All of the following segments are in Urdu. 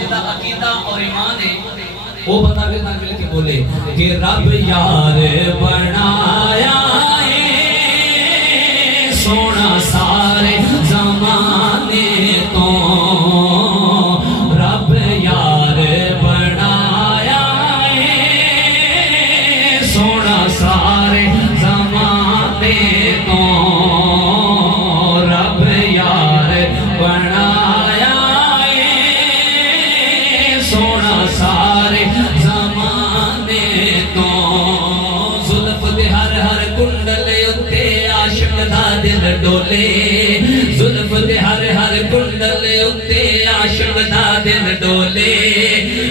جدا عقیدہ اور ایمان ہے وہ بتا کے مل کے بولے کہ رب یار بنایا ہے سونا سارے زمانے تو رب یار بنایا ہے سونا سارے زمانے تو رب یار بنایا ہے سونا سارے زمانے تو زلف دے ہر ہر کنڈل اتے عاشق دا دل ڈولے زلف دے ہر ہر کنڈل اتے عاشق دا دل ڈولے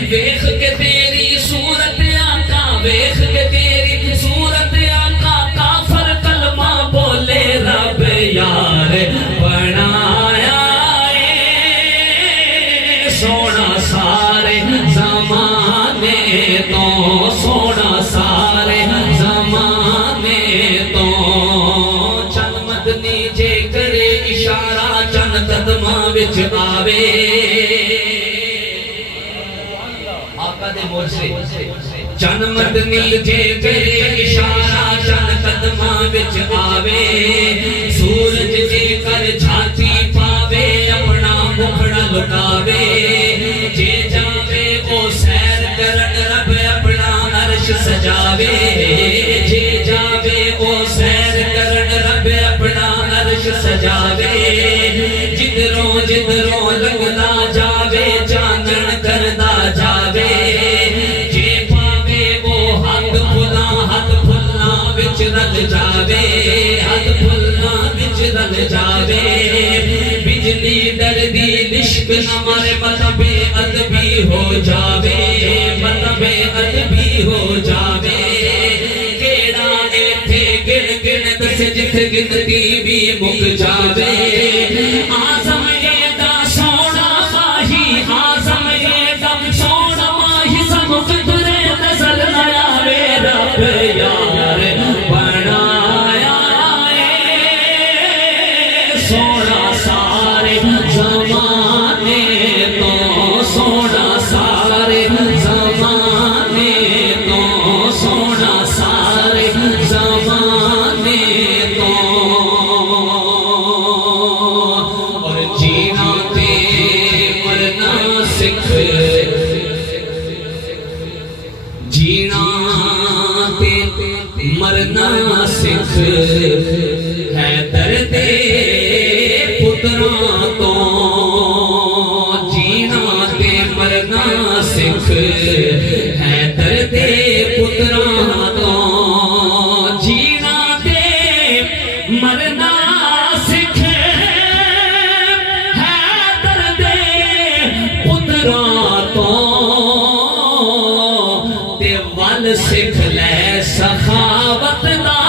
ویخ کے تیری صورت آقا ویخ کے تیری صورت آقا کافر کلمہ بولے رب یار بنایا ہے سونا سارے زمانے تو سونا سارے زمانے تو چل مدنی جے کرے اشارہ چند قدماں وچ آوے آقا دے مول سے چند مدنی جے کرے اشارہ چند قدماں وچ آوے سورج جے کر جھانتی پاوے اپنا مکھڑا لٹاوے جے جاوے او سیر کرن رب اپنا عرش سجاوے جے جاوے او سیر کرن رب اپنا عرش سجاوے جدروں جدروں لگدا جاوے چاندن کردا جاوے جے پاوے او ہاتھ پھلاں وچ رل جاوے ہاتھ پھلاں وچ رل جاوے بجلی ڈردی لشک نہ مارے مطلب ادبی ہو جاوے مطلب ادبی ہو جاوے کیڑا ایتھے گن گن دس جت گنتی بھی مک جاوے آزم یہ دا سونا ماہی آزم یہ دا سونا ماہی سب قدرے نظر آوے رب یار بنایا ہے سونا سارے زمانے تو سونا سارے زمانے تو سونا سارے زمانے تو اور جینا تے مرنا سکھ جینا تے مرنا سکھ ہے درد پتراں تو جینا تے مرنا سکھ ہے درد پتراں تو جینا تے مرنا سکھ ہے درد پتراں تو تے ول سکھ لے سخاوت دا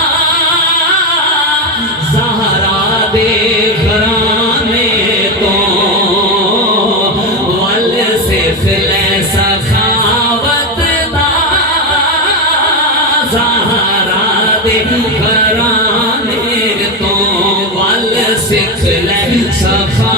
زہرا دے گھرانے تو ول سکھ لے سخاوت دا زہرا دے گھرانے تو ول سکھ لے سخاوت